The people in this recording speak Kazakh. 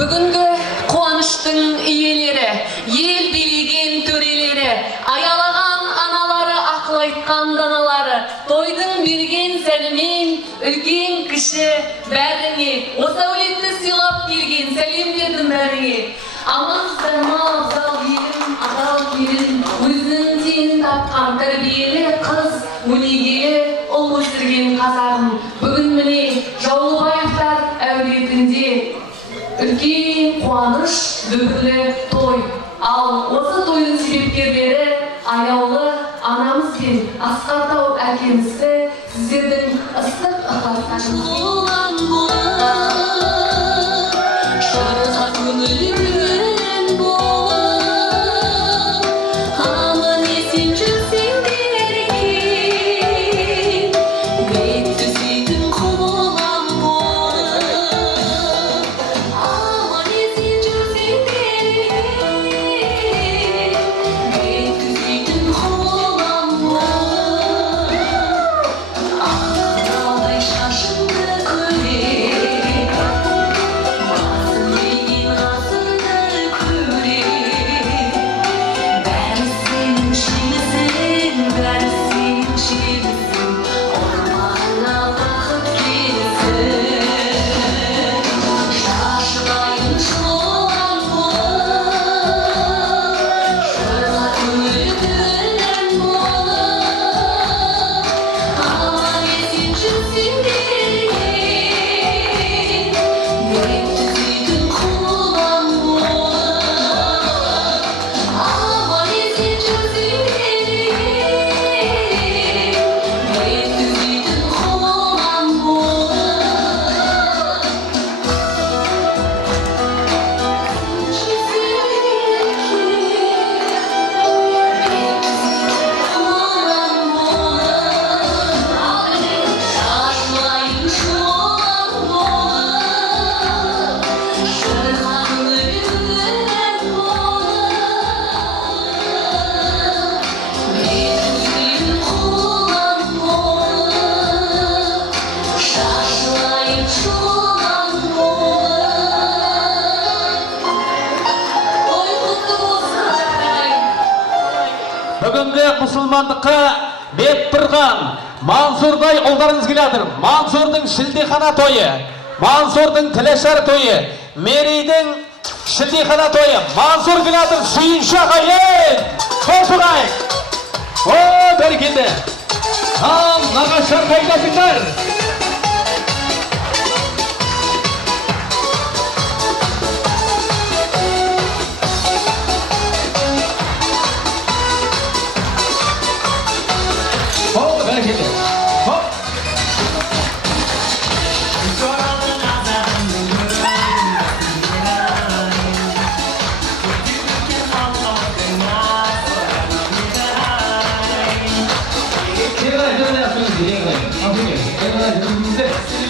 Бүгінгі қуаныштың иелері, ел билеген төрелері, аялаған аналары, ақыл айтқан даналары, тойдың берген сәлімен үлкен кіші бәріңе, осы әулетті сыйлап келген сәлем бердім бәріңе. Аман-сама абзал елім, адал келін, өзінің теңін тапқан тәрбиелі қыз, өнегелі ұл өсірген қазағым. Бүгін міне Жаулыбаевтар әулетінде үлкен қуаныш, дүбірлі той. Ал осы тойдың себепкерлері аяулы анамыз бен Асқартау әкемізді сіздердің ыстық ықыластарыңызбен Бүгінгі мұсылмандыққа бет бұрған Мансұрдай ұлдарыңыз келедір. Мансұрдың шілдехана тойы, Мансұрдың тілешар тойы, Мерейдің шілдехана тойы. Мансұр келедір, сүйінші ағайын! Қосырай! О, бәрекелді! Ал, нағашар қайдасыңдар! Gracias.